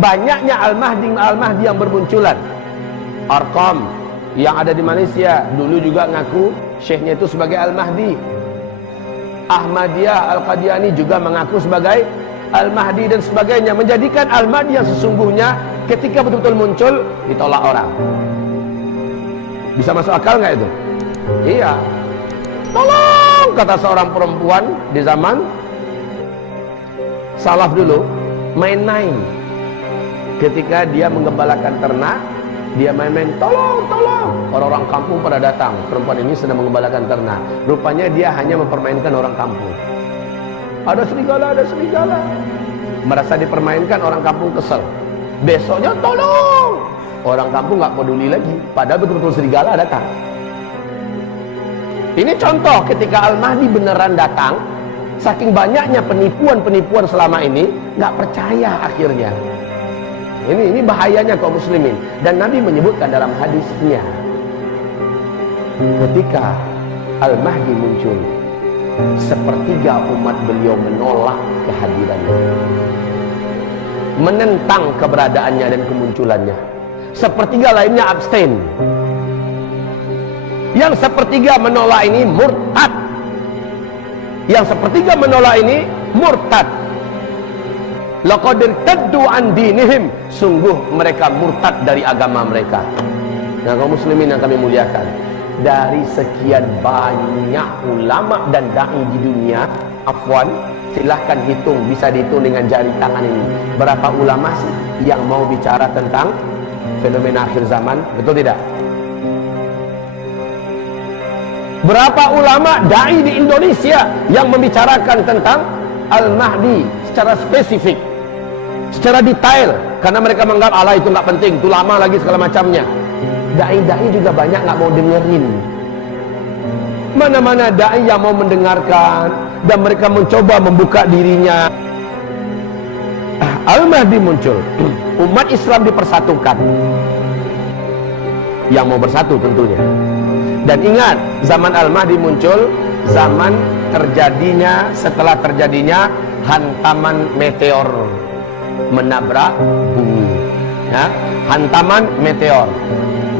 banyaknya Al-Mahdi yang bermunculan. Arqam yang ada di Malaysia dulu juga ngaku syekhnya itu sebagai Al-Mahdi. Ahmadiyah Al-Qadiani juga mengaku sebagai Al-Mahdi dan sebagainya, menjadikan Al-Mahdi yang sesungguhnya ketika betul-betul muncul ditolak orang. Bisa masuk akal nggak itu? Iya. Tolong, kata seorang perempuan di zaman salaf dulu, main-main. Ketika dia menggembalakan ternak, dia main-main, tolong. Orang-orang kampung pada datang. Perempuan ini sedang menggembalakan ternak. Rupanya dia hanya mempermainkan orang kampung. Ada serigala. Merasa dipermainkan, orang kampung kesel. Besoknya tolong. Orang kampung nggak peduli lagi. Padahal betul-betul serigala datang. Ini contoh ketika Al-Mahdi beneran datang. Saking banyaknya penipuan selama ini, nggak percaya akhirnya. Ini bahayanya kaum muslimin. Dan Nabi menyebutkan dalam hadisnya, ketika Al-Mahdi muncul, sepertiga umat beliau menolak kehadirannya, menentang keberadaannya dan kemunculannya. Sepertiga lainnya abstain. Yang sepertiga menolak ini murtad. Yang sepertiga menolak ini murtad. Laqad irtaddu an dinihim, sungguh mereka murtad dari agama mereka. Nah, kaum muslimin yang kami muliakan, dari sekian banyak ulama dan dai di dunia, afwan, silahkan hitung, bisa dihitung dengan jari tangan ini, berapa ulama sih yang mau bicara tentang fenomena akhir zaman, betul tidak? Berapa ulama dai di Indonesia yang membicarakan tentang Al-Mahdi secara spesifik, secara detail, karena mereka menganggap Allah itu nggak penting, itu lama lagi segala macamnya. Dai-dai juga banyak nggak mau dengerin. Mana-mana dai yang mau mendengarkan dan mereka mencoba membuka dirinya. Al-Mahdi muncul, umat Islam dipersatukan. Yang mau bersatu tentunya. Dan ingat, zaman Al-Mahdi muncul, zaman setelah terjadinya hantaman meteor menabrak bumi, ya, hantaman meteor.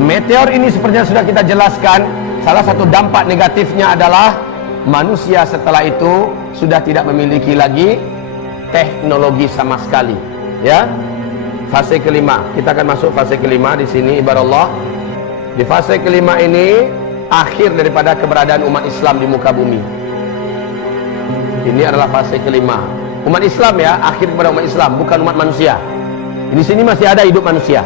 Meteor ini seperti yang sudah kita jelaskan, salah satu dampak negatifnya adalah manusia setelah itu sudah tidak memiliki lagi teknologi sama sekali, ya. Fase kelima, kita akan masuk fase kelima di sini, ibarat Allah. Di fase kelima ini akhir daripada keberadaan umat Islam di muka bumi. Ini adalah fase kelima. Umat Islam, ya, akhir kepada umat Islam, bukan umat manusia. Di sini masih ada hidup manusia.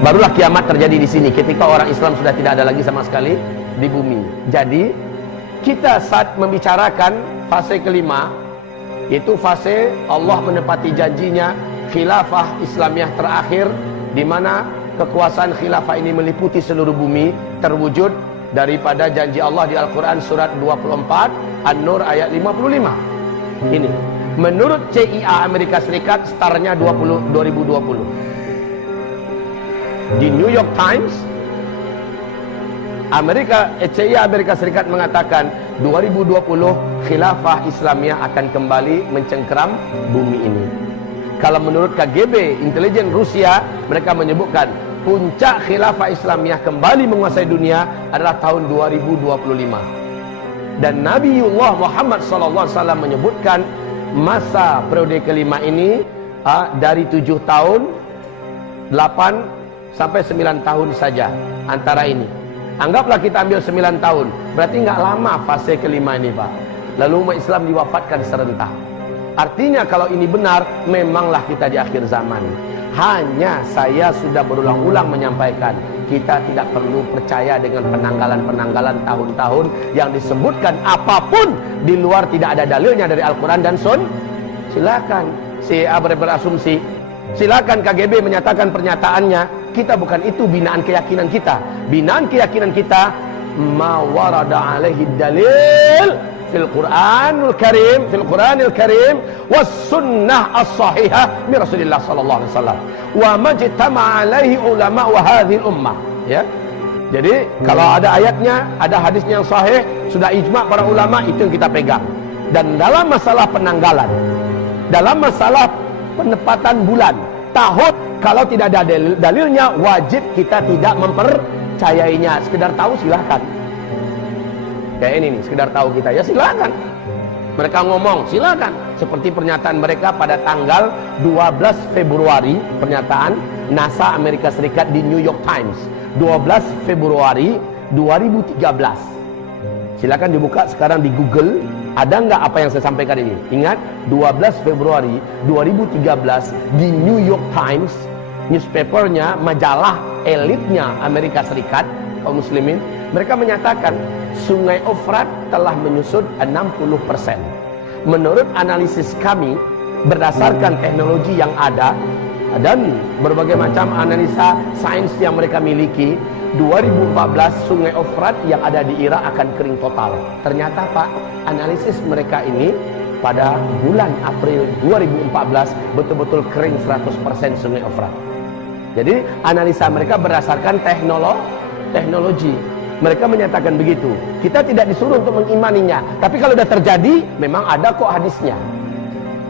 Barulah kiamat terjadi di sini ketika orang Islam sudah tidak ada lagi sama sekali di bumi. Jadi kita saat membicarakan fase kelima, itu fase Allah menepati janjinya khilafah Islamiyah terakhir, di mana kekuasaan khilafah ini meliputi seluruh bumi, terwujud daripada janji Allah di Al-Quran surat 24 An-Nur ayat 55. Ini menurut CIA Amerika Serikat startnya 2020. Di New York Times, CIA Amerika Serikat mengatakan 2020 khilafah Islamiyah akan kembali mencengkeram bumi ini. Kalau menurut KGB, intelijen Rusia, mereka menyebutkan puncak khilafah Islamiyah kembali menguasai dunia adalah tahun 2025. Dan Nabiullah Muhammad SAW menyebutkan masa periode kelima ini dari 7 tahun, 8 sampai 9 tahun saja antara ini. Anggaplah kita ambil 9 tahun, berarti nggak lama fase kelima ini, Pak. Lalu umat Islam diwafatkan serentak. Artinya kalau ini benar, memanglah kita di akhir zaman. Hanya saya sudah berulang-ulang menyampaikan, kita tidak perlu percaya dengan penanggalan-penanggalan tahun-tahun yang disebutkan apapun di luar tidak ada dalilnya dari Al-Quran dan Sun. Silakan CIA berasumsi, silakan KGB menyatakan pernyataannya. Kita bukan itu binaan keyakinan kita. Binaan keyakinan kita ma warada alaihi dalil fil Qur'anul Karim was sunnah as-sahihah min Rasulillah sallallahu alaihi wasallam wa majtama alaihi ulama wa hadhihi ummah, ya. Jadi kalau ada ayatnya, ada hadisnya yang sahih, sudah ijma' para ulama, itu yang kita pegang. Dan dalam masalah penanggalan, dalam masalah penepatan bulan, tahun. Kalau tidak ada dalilnya, wajib kita tidak mempercayainya. Sekedar tahu silahkan. Kayak ini nih, sekedar tahu kita, ya silahkan. Mereka ngomong, silakan. Seperti pernyataan mereka pada tanggal 12 Februari, pernyataan NASA Amerika Serikat di New York Times, 12 Februari 2013. Silakan dibuka sekarang di Google, ada nggak apa yang saya sampaikan ini? Ingat, 12 Februari 2013 di New York Times, newspapernya, majalah elitnya Amerika Serikat, kaum muslimin, mereka menyatakan Sungai Efrat telah menyusut 60%. Menurut analisis kami, berdasarkan teknologi yang ada dan berbagai macam analisa sains yang mereka miliki, 2014 Sungai Efrat yang ada di Irak akan kering total. Ternyata Pak, analisis mereka ini pada bulan April 2014 betul-betul kering 100% Sungai Efrat. Jadi analisa mereka berdasarkan teknologi. Mereka menyatakan begitu. Kita tidak disuruh untuk mengimaninya, tapi kalau sudah terjadi, memang ada kok hadisnya.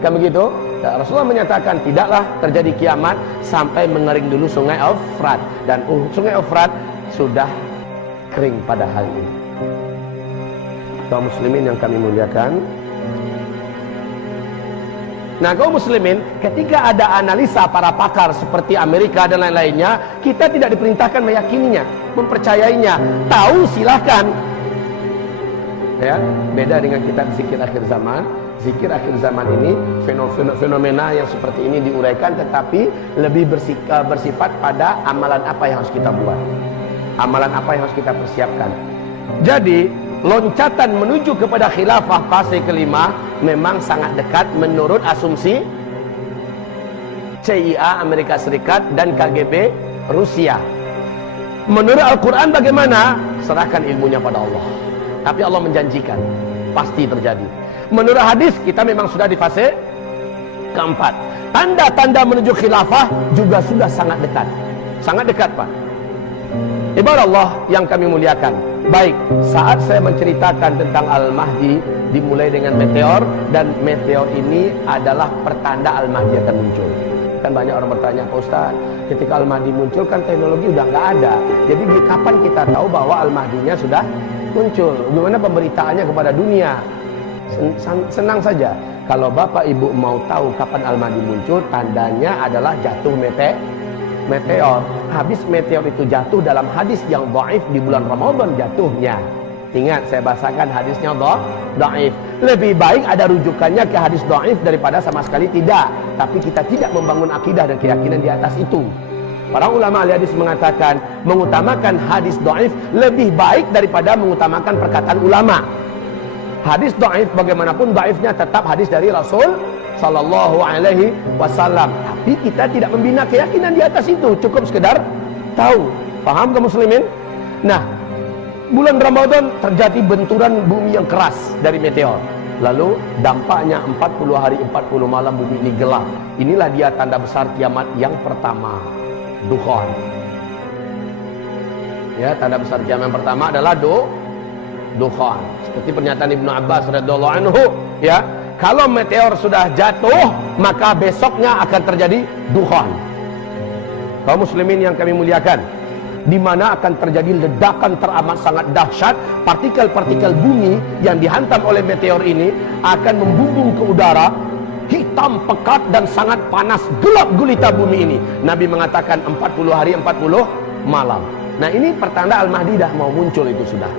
Kan begitu? Rasulullah menyatakan tidaklah terjadi kiamat sampai mengering dulu Sungai Efrat, dan Sungai Efrat sudah kering pada hari ini. Kaum muslimin yang kami muliakan, nah kaum muslimin, ketika ada analisa para pakar seperti Amerika dan lain-lainnya, kita tidak diperintahkan meyakininya, mempercayainya. Tahu silahkan. Ya, beda dengan kitab Zikir Akhir Zaman. Zikir Akhir Zaman ini fenomena yang seperti ini diuraikan, tetapi lebih bersifat pada amalan apa yang harus kita buat, amalan apa yang harus kita persiapkan. Jadi loncatan menuju kepada khilafah fase kelima memang sangat dekat menurut asumsi CIA Amerika Serikat dan KGB Rusia. Menurut Al-Quran bagaimana? Serahkan ilmunya pada Allah. Tapi Allah menjanjikan pasti terjadi. Menurut hadis kita memang sudah di fase keempat. Tanda-tanda menuju khilafah juga sudah sangat dekat. Sangat dekat Pak. Ibarat Allah yang kami muliakan. Baik, saat saya menceritakan tentang Al-Mahdi, dimulai dengan meteor, dan meteor ini adalah pertanda Al-Mahdi akan muncul. Kan banyak orang bertanya, Pak Ustaz, ketika Al-Mahdi muncul kan teknologi udah nggak ada. Jadi kapan kita tahu bahwa Al-Mahdinya sudah muncul? Gimana pemberitaannya kepada dunia? Senang saja. Kalau Bapak Ibu mau tahu kapan Al-Mahdi muncul, tandanya adalah jatuh meteor. Habis meteor itu jatuh dalam hadis yang dhaif di bulan Ramadan jatuhnya. Ingat, saya bahasakan hadisnya dhaif. Lebih baik ada rujukannya ke hadis dhaif daripada sama sekali tidak. Tapi kita tidak membangun akidah dan keyakinan di atas itu. Para ulama ahli hadis mengatakan mengutamakan hadis dhaif lebih baik daripada mengutamakan perkataan ulama. Hadis dhaif bagaimanapun dhaifnya tetap hadis dari Rasul sallallahu alaihi wasallam. Tapi kita tidak membina keyakinan di atas itu, cukup sekedar tahu. Paham kaum muslimin? Nah, bulan Ramadan terjadi benturan bumi yang keras dari meteor. Lalu dampaknya 40 hari 40 malam bumi ini gelap. Inilah dia tanda besar kiamat yang pertama, dukhan. Ya, tanda besar kiamat yang pertama adalah dukhan. Seperti pernyataan Ibnu Abbas radhiyallahu anhu, ya. Kalau meteor sudah jatuh, maka besoknya akan terjadi dukhan. Kaum muslimin yang kami muliakan, di mana akan terjadi ledakan teramat sangat dahsyat. Partikel-partikel bumi yang dihantam oleh meteor ini akan membumbung ke udara, hitam pekat dan sangat panas, gelap gulita bumi ini. Nabi mengatakan 40 hari 40 malam. Nah, ini pertanda Al-Mahdi dah mau muncul itu sudah.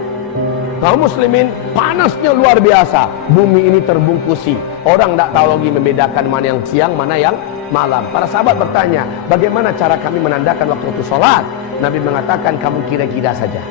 Kaum muslimin, panasnya luar biasa. Bumi ini terbungkusi. Orang tak tahu lagi membedakan mana yang siang, mana yang malam. Para sahabat bertanya, bagaimana cara kami menandakan waktu sholat? Nabi mengatakan, kamu kira-kira saja.